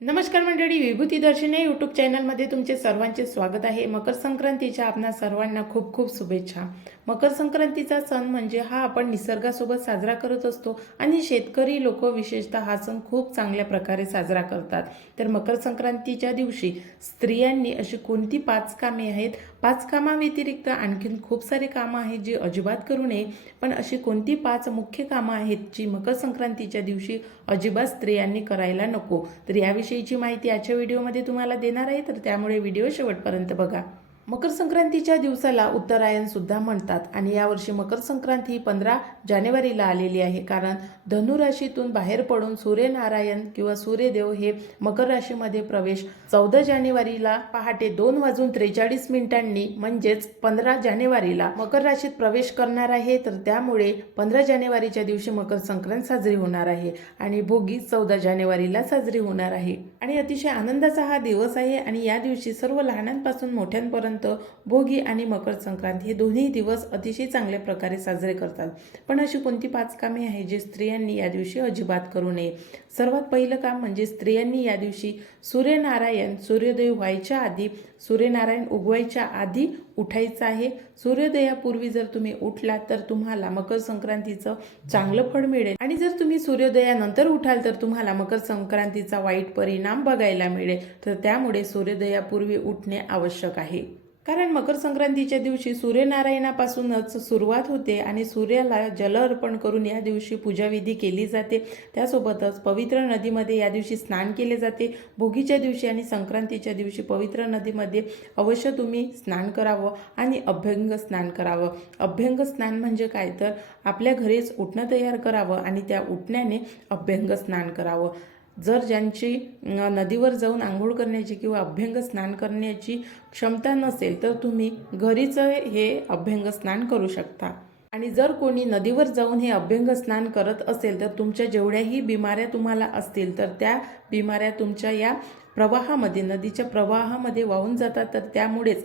नमस्कार मंडळी विभूती दर्शने यूट्यूब चॅनलमध्ये तुमचे सर्वांचे स्वागत आहे. मकर संक्रांतीच्या आपणा सर्वांना खूप खूप शुभेच्छा. मकर संक्रांतीचा सण म्हणजे हा आपण निसर्गासोबत साजरा करत असतो आणि शेतकरी लोक विशेषतः हा सण खूप चांगल्या प्रकारे साजरा करतात. तर मकर संक्रांतीच्या दिवशी स्त्रियांनी अशी कोणती पाच कामे आहेत? पाच कामाव्यतिरिक्त आणखीन खूप सारे कामं आहेत जी अजिबात करू नये. पण अशी कोणती पाच मुख्य कामं आहेत जी मकर संक्रांतीच्या दिवशी अजिबात स्त्रियांनी करायला नको? तर याविषयी याविषयीची माहिती आजच्या व्हिडिओमध्ये तुम्हाला देणार आहे तर त्यामुळे व्हिडिओ शेवटपर्यंत बघा. मकर संक्रांतीच्या दिवसाला उत्तरायण सुद्धा म्हणतात आणि यावर्षी मकर संक्रांत ही पंधरा जानेवारीला आलेली आहे. कारण धनुराशीतून बाहेर पडून सूर्यनारायण किंवा सूर्यदेव हे मकर राशीमध्ये प्रवेश चौदा जानेवारीला पहाटे दोन वाजून त्रेचाळीस मिनिटांनी म्हणजेच पंधरा जानेवारीला मकर राशीत प्रवेश करणार आहे. तर त्यामुळे पंधरा जानेवारीच्या दिवशी मकर संक्रांत साजरी होणार आहे आणि भोगी चौदा जानेवारीला साजरी होणार आहे. आणि अतिशय आनंदाचा हा दिवस आहे आणि या दिवशी सर्व लहानांपासून मोठ्यांपर्यंत भोगी आणि मकर संक्रांत हे दोन्ही दिवस अतिशय चांगल्या प्रकारे साजरे करतात. पण अशी कोणती पाच कामे आहेत जे स्त्रियांनी या दिवशी अजिबात करू नये? सर्वात पहिलं काम म्हणजे स्त्रियांनी या दिवशी सूर्यनारायण सूर्योदय व्हायच्या आधी सूर्यनारायण उगवायच्या आधी उठायचं आहे. सूर्योदयापूर्वी जर तुम्ही उठलात तर तुम्हाला मकर संक्रांतीचं चांगलं फळ मिळेल. आणि जर तुम्ही सूर्योदयानंतर उठाल तर तुम्हाला मकर संक्रांतीचा वाईट परिणाम बघायला मिळेल. तर त्यामुळे सूर्योदयापूर्वी उठणे आवश्यक आहे. कारण मकर संक्रांतीच्या दिवशी सूर्यनारायणापासूनच सुरुवात होते आणि सूर्याला जल अर्पण करून या दिवशी पूजाविधी केली जाते. त्यासोबतच पवित्र नदीमध्ये या दिवशी स्नान केले जाते. भोगीच्या दिवशी आणि संक्रांतीच्या दिवशी पवित्र नदीमध्ये अवश्य तुम्ही स्नान करावं आणि अभ्यंग स्नान करावं. अभ्यंग स्नान म्हणजे काय? तर आपल्या घरीच उठणं तयार करावं आणि त्या उठण्याने अभ्यंग स्नान करावं. जर ज्यांची नदीवर जाऊन आंघोळ करण्याची किंवा अभ्यंग स्नान करण्याची क्षमता नसेल तर तुम्ही घरीच हे अभ्यंग स्नान करू शकता. आणि जर कोणी नदीवर जाऊन हे अभ्यंग स्नान करत असेल तर तुमच्या जेवढ्याही बिमाऱ्या तुम्हाला असतील तर त्या बिमाऱ्या तुमच्या या प्रवाहामध्ये नदीच्या प्रवाहामध्ये वाहून जातात तर त्यामुळेच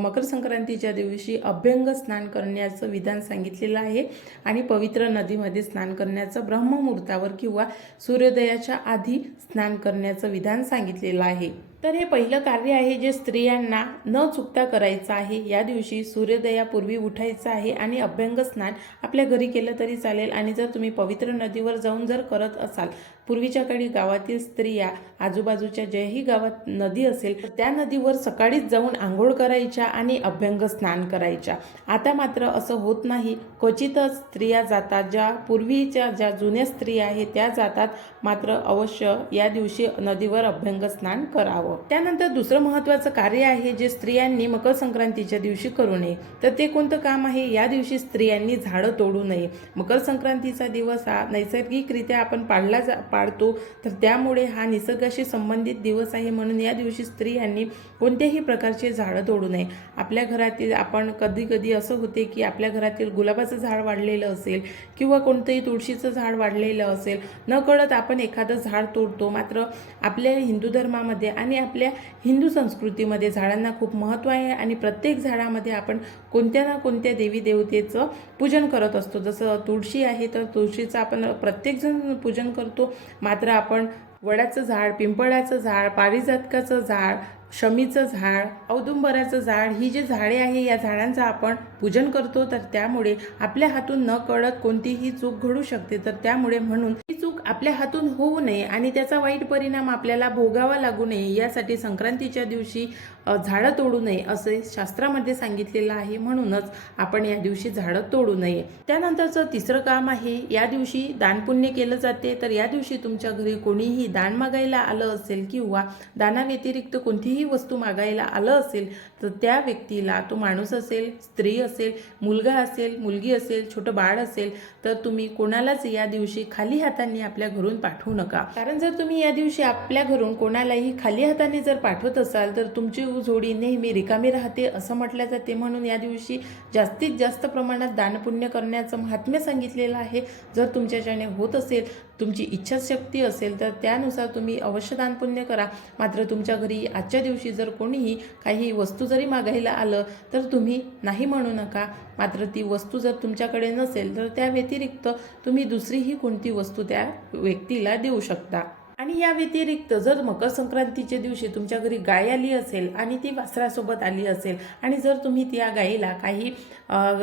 मकर संक्रांतीच्या दिवशी अभ्यंग स्नान करण्याचं विधान सांगितलेलं आहे. आणि पवित्र नदीमध्ये स्नान करण्याचं ब्रह्ममुहूर्तावर किंवा सूर्योदयाच्या आधी स्नान करण्याचं विधान सांगितलेलं आहे. तर हे पहिलं कार्य आहे जे स्त्रियांना न चुकता करायचं आहे. या दिवशी सूर्योदयापूर्वी उठायचं आहे आणि अभ्यंग स्नान आपल्या घरी केलं तरी चालेल आणि जर तुम्ही पवित्र नदीवर जाऊन जर करत असाल पूर्वीच्या काळी गावातील स्त्रिया आजूबाजूच्या ज्याही गावात नदी असेल तर त्या नदीवर सकाळीच जाऊन आंघोळ करायच्या आणि अभ्यंग स्नान करायच्या. आता मात्र असं होत नाही. क्वचितच स्त्रिया जातात. ज्या पूर्वीच्या ज्या जुन्या स्त्रिया आहेत त्या जातात. मात्र अवश्य या दिवशी नदीवर अभ्यंग स्नान करावं. त्यानंतर दुसरं महत्त्वाचं कार्य आहे जे स्त्रियांनी मकर संक्रांतीच्या दिवशी करू नये. तर ते कोणतं काम आहे? या दिवशी स्त्रियांनी झाडं तोडू नये. मकर संक्रांतीचा दिवस हा नैसर्गिकरित्या आपण पाळला जा पाळतो. तर त्यामुळे हा निसर्गाशी संबंधित दिवस आहे म्हणून या दिवशी स्त्रियांनी कोणत्याही प्रकारचे झाडं तोडू नये. आपल्या घरातील आपण कधी कधी असं होते की आपल्या घरातील गुलाबाचं झाड वाढलेलं असेल किंवा कोणतंही तुळशीचं झाड वाढलेलं असेल. न कळत आपण एखादं झाड तोडतो. मात्र आपल्या हिंदू धर्मामध्ये आणि आपल्या हिंदू संस्कृतीमध्ये झाडांना खूप महत्त्व आहे आणि प्रत्येक झाडामध्ये आपण कोणत्या ना कोणत्या देवी देवतेचं पूजन करत असतो. जसं तुळशी आहे तर तुळशीचं आपण प्रत्येकजण पूजन करतो. मात्र आपण वडाचं झाड पिंपळाचं झाड पारिजातकाचं झाड शमीचं झाड औदुंबराचं झाड ही जी झाडे आहे या झाडांचं आपण पूजन करतो. तर त्यामुळे आपल्या हातून न कळत कोणतीही चूक घडू शकते. तर त्यामुळे म्हणून आपल्या हातून होऊ नये आणि त्याचा वाईट परिणाम आपल्याला भोगावा लागू नये यासाठी संक्रांतीच्या दिवशी झाडं तोडू नये असे शास्त्रामध्ये सांगितलेलं आहे. म्हणूनच आपण या दिवशी झाडं तोडू नये. त्यानंतरचं तिसरं काम आहे या दिवशी दानपुण्य केलं जाते. तर या दिवशी तुमच्या घरी कोणीही दान मागायला आलं असेल किंवा दानाव्यतिरिक्त कोणतीही वस्तू मागायला आलं असेल तर त्या व्यक्तीला तो माणूस असेल स्त्री असेल मुलगा असेल मुलगी असेल छोटं बाळ असेल तर तुम्ही कोणालाच या दिवशी खाली हातांनी आपल्या घरून पाठवू नका. कारण जर तुम्ही या दिवशी आपल्या घरून कोणालाही खाली हाताने जर पाठवत असाल तर तुमची जोडी नेहमी रिकामी राहते असं म्हटलं जाते. म्हणून या दिवशी जास्तीत जास्त प्रमाणात दानपुण्य करण्याचं महात्म्य सांगितलेलं आहे. जर तुमच्याच्याने होत असेल तुमची इच्छाशक्ती असेल तर त्यानुसार तुम्ही अवश्य दानपुण्य करा. मात्र तुमच्या घरी आजच्या दिवशी जर कोणीही काही वस्तू जरी मागायला आलं तर तुम्ही नाही म्हणू नका. मात्र ती वस्तू जर तुमच्याकडे नसेल तर त्या व्यतिरिक्त तुम्ही दुसरीही कोणती वस्तू त्या व्यक्तीला देऊ शकता. आणि या व्यतिरिक्त जर मकर संक्रांतीच्या दिवशी तुमच्या घरी गाय आली असेल आणि ती वासरासोबत आली असेल आणि जर तुम्ही त्या गायीला काही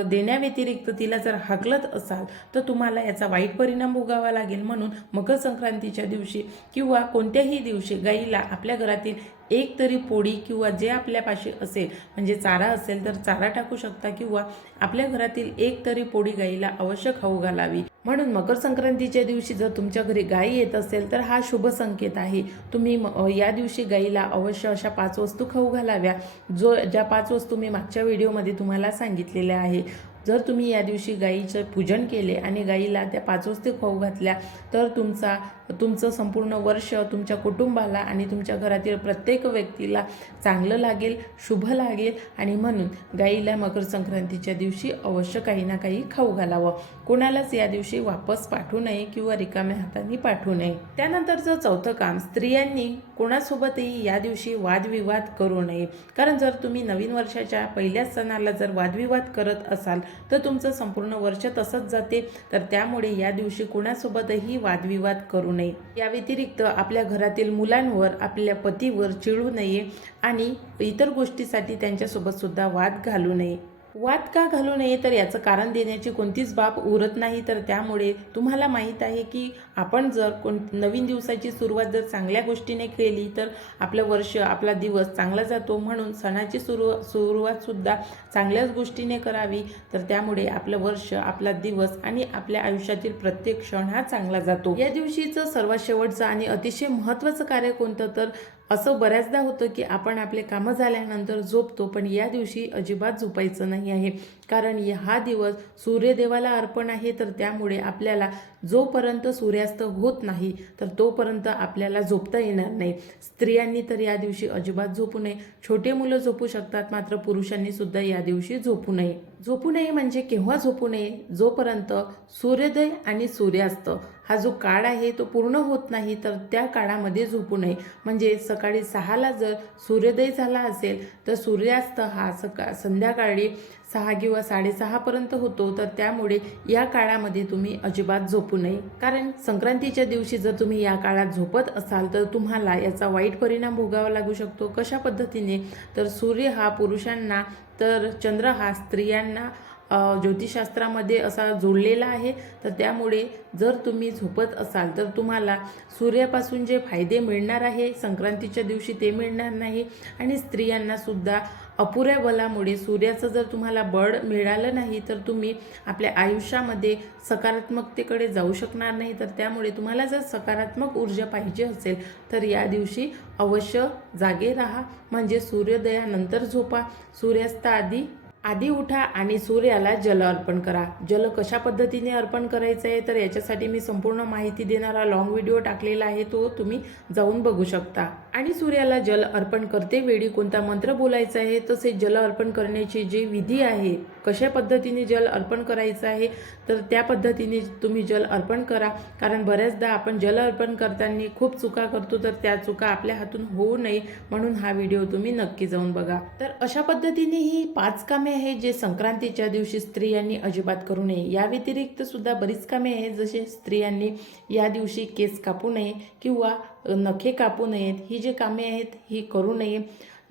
देण्याव्यतिरिक्त तिला जर हाकलत असाल तर तुम्हाला याचा वाईट परिणाम भोगावा लागेल. म्हणून मकर संक्रांतीच्या दिवशी किंवा कोणत्याही दिवशी गायीला आपल्या घरातील एक तरी पोळी किंवा जे आपल्यापाशी असेल म्हणजे चारा असेल तर चारा टाकू शकता किंवा आपल्या घरातील एक तरी पोळी गाईला अवश्य खाऊ घालावी. म्हणून मकर संक्रांतीच्या दिवशी जर तुमच्या घरी गाई येत असेल तर हा शुभ संकेत आहे. तुम्ही या दिवशी गाईला अवश्य अशा पाच वस्तू खाऊ घालाव्या जो ज्या पाच वस्तू मी मागच्या व्हिडिओमध्ये तुम्हाला सांगितलेल्या आहे जर तुम्ही या दिवशी गाईचं पूजन केले आणि गाईला त्या पाच खाऊ घातल्या तर तुमचा तुमचं संपूर्ण वर्ष तुमच्या कुटुंबाला आणि तुमच्या घरातील प्रत्येक व्यक्तीला चांगलं लागेल शुभ लागेल आणि म्हणून गाईला मकर संक्रांतीच्या दिवशी अवश्य काही ना काही खाऊ घालावं. कोणालाच या दिवशी वापस पाठवू नये किंवा रिकाम्या हाताने पाठवू नये. त्यानंतरचं चौथं काम स्त्रियांनी कोणासोबतही या दिवशी वादविवाद करू नये. कारण जर तुम्ही नवीन वर्षाच्या पहिल्याच सणाला जर वादविवाद करत असाल तर तुमचं संपूर्ण वर्ष तसंच जाते. तर त्यामुळे या दिवशी कोणासोबतही वादविवाद करू नये. या व्यतिरिक्त आपल्या घरातील मुलांवर आपल्या पतीवर चिडू नये आणि इतर गोष्टीसाठी त्यांच्यासोबत सुद्धा वाद घालू नये. वाद का घालू नये? तर याचं कारण देण्याची कोणतीच बाब उरत नाही. तर त्यामुळे तुम्हाला माहीत आहे की आपण जर कोण नवीन दिवसाची सुरुवात जर चांगल्या गोष्टीने केली तर आपलं वर्ष आपला दिवस चांगला जातो. म्हणून सणाची सुरू सुरुवातसुद्धा चांगल्याच गोष्टीने करावी. तर त्यामुळे आपलं वर्ष आपला दिवस आणि आपल्या आयुष्यातील प्रत्येक क्षण हा चांगला जातो. या दिवशीचं सर्वात शेवटचं आणि अतिशय महत्त्वाचं कार्य कोणतं? तर असं बऱ्याचदा होतं की आपण आपले कामं झाल्यानंतर झोपतो पण या दिवशी अजिबात झोपायचं नाही आहे. कारण हा दिवस सूर्यदेवाला अर्पण आहे तर त्यामुळे आपल्याला जोपर्यंत सूर्यास्त होत नाही तर तोपर्यंत आपल्याला झोपता येणार नाही. स्त्रियांनी तर या दिवशी अजिबात झोपू नये. छोटे मुलं झोपू शकतात मात्र पुरुषांनी सुद्धा या दिवशी झोपू नये. झोपू नये म्हणजे केव्हा झोपू नये? जोपर्यंत सूर्योदय आणि सूर्यास्त हा जो काळ आहे तो पूर्ण होत नाही तर त्या काळामध्ये झोपू नये. म्हणजे सकाळी सहाला जर सूर्योदय झाला असेल तर सूर्यास्त हा सका संध्याकाळी सहा किंवा साडेसहापर्यंत होतो. तर त्यामुळे या काळामध्ये तुम्ही अजिबात झोपू नये. कारण संक्रांतीच्या दिवशी जर तुम्ही या काळात झोपत असाल तर तुम्हाला याचा वाईट परिणाम भोगावा लागू शकतो. कशा पद्धतीने? तर सूर्य हा पुरुषांना तर चंद्र हा स्त्रियांना ज्योतिषशास्त्रामध्ये असा जोडलेला आहे तर त्यामुळे जर तुम्ही झोपत असाल तर तुम्हाला सूर्यापासून जे फायदे मिळणार आहे संक्रांतीच्या दिवशी ते मिळणार नाही आणि स्त्रियांनासुद्धा अपुऱ्या बलामुळे सूर्याचं जर तुम्हाला बळ मिळालं नाही तर तुम्ही आपल्या आयुष्यामध्ये सकारात्मकतेकडे जाऊ शकणार नाही. तर त्यामुळे तुम्हाला जर सकारात्मक ऊर्जा पाहिजे असेल तर या दिवशी अवश्य जागे राहा. म्हणजे सूर्योदयानंतर झोपा. सूर्यास्ताआधी आधी उठा आणि सूर्याला जल अर्पण करा. जल कशा पद्धतीने अर्पण करायचं आहे? तर याच्यासाठी मी संपूर्ण माहिती देणारा लाँग व्हिडिओ टाकलेला आहे तो तुम्ही जाऊन बघू शकता. आणि सूर्याला जल अर्पण करते वेळी कोणता मंत्र बोलायचा आहे? तसेच जल अर्पण करण्याची जी विधी आहे कशा पद्धतीने जल अर्पण करायचं आहे? तर त्या पद्धतीने तुम्ही जल अर्पण करा. कारण बऱ्याचदा आपण जल अर्पण करताना खूप चुका करतो तर त्या चुका आपल्या हातून होऊ नये म्हणून हा व्हिडिओ तुम्ही नक्की जाऊन बघा. तर अशा पद्धतीने ही पाच कामे आहेत जे संक्रांतीच्या दिवशी स्त्रियांनी अजिबात करू नये. या व्यतिरिक्त सुद्धा बरीच कामे आहेत जसे स्त्रियांनी या दिवशी केस कापू नये किंवा नखे कापू नयेत. ही जी कामे आहेत ही करू नये.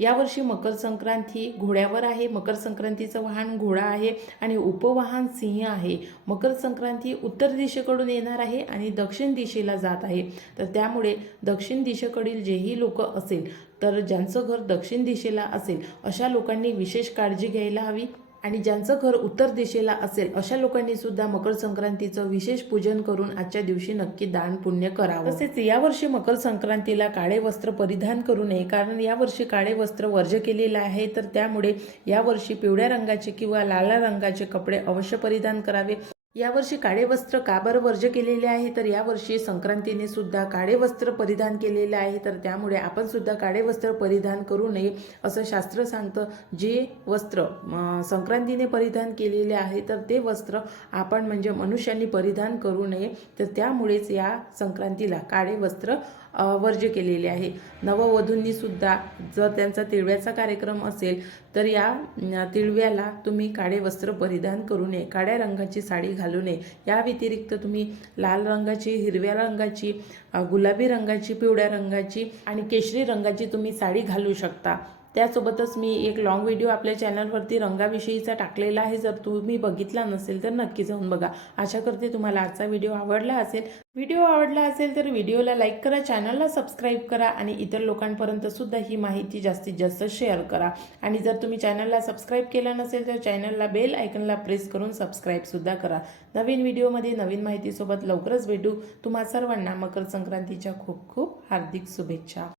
यावर्षी मकर संक्रांती घोड्यावर आहे मकर संक्रांतीचं वाहन घोडा आहे आणि उपवाहन सिंह आहे. मकर संक्रांती उत्तर दिशेकडून येणार आहे आणि दक्षिण दिशेला जात आहे. तर त्यामुळे दक्षिण दिशेकडील जेही लोक असेल तर ज्यांचं घर दक्षिण दिशेला असेल अशा लोकांनी विशेष काळजी घ्यायला हवी. आणि ज्यांचं घर उत्तर दिशेला असेल अशा लोकांनी सुद्धा मकर संक्रांतीचं विशेष पूजन करून आजच्या दिवशी नक्की दान पुण्य करावं. तसेच यावर्षी मकर संक्रांतीला काळे वस्त्र परिधान करू नये कारण यावर्षी काळे वस्त्र वर्ज केलेलं आहे तर त्यामुळे यावर्षी पिवळ्या रंगाचे किंवा लाल रंगाचे कपडे अवश्य परिधान करावे. यावर्षी काळे वस्त्र का बरं वर्ज केलेले आहे? तर यावर्षी संक्रांतीने सुद्धा काळे वस्त्र परिधान केलेले आहे. तर त्यामुळे आपण सुद्धा काळे वस्त्र परिधान करू नये असं शास्त्र सांगतं. जे वस्त्र संक्रांतीने परिधान केलेले आहे तर ते वस्त्र आपण म्हणजे मनुष्यांनी परिधान करू नये. तर त्यामुळेच या संक्रांतीला काळे वस्त्र वर्ज्य केलेले आहे. नववधूंनी सुद्धा जर त्यांचा तिळव्याचा कार्यक्रम असेल तर या तिळव्याला तुम्ही काळे वस्त्र परिधान करू नये काळ्या रंगाची साडी घालू नये. या व्यतिरिक्त तुम्ही लाल रंगाची हिरव्या रंगाची गुलाबी रंगाची पिवळ्या रंगाची आणि केशरी रंगाची तुम्ही साडी घालू शकता. त्यासोबतच मी एक लॉंग व्हिडिओ आपल्या चॅनलवरती रंगाविषयीचा टाकलेला आहे. जर तुम्ही बघितला नसेल तर नक्की जाऊन बघा. आशा करते तुम्हाला आजचा व्हिडिओ आवडला असेल. व्हिडिओ आवडला असेल तर व्हिडिओला लाईक करा चॅनलला सबस्क्राईब करा आणि इतर लोकांपर्यंत सुद्धा ही माहिती जास्तीत जास्त शेअर करा. आणि जर तुम्ही चॅनलला सबस्क्राईब केलं नसेल तर चॅनलला बेल आयकनला प्रेस करून सबस्क्राईबसुद्धा करा. नवीन व्हिडिओमध्ये नवीन माहितीसोबत लवकरच भेटू. तुम्हा सर्वांना मकर संक्रांतीच्या खूप खूप हार्दिक शुभेच्छा.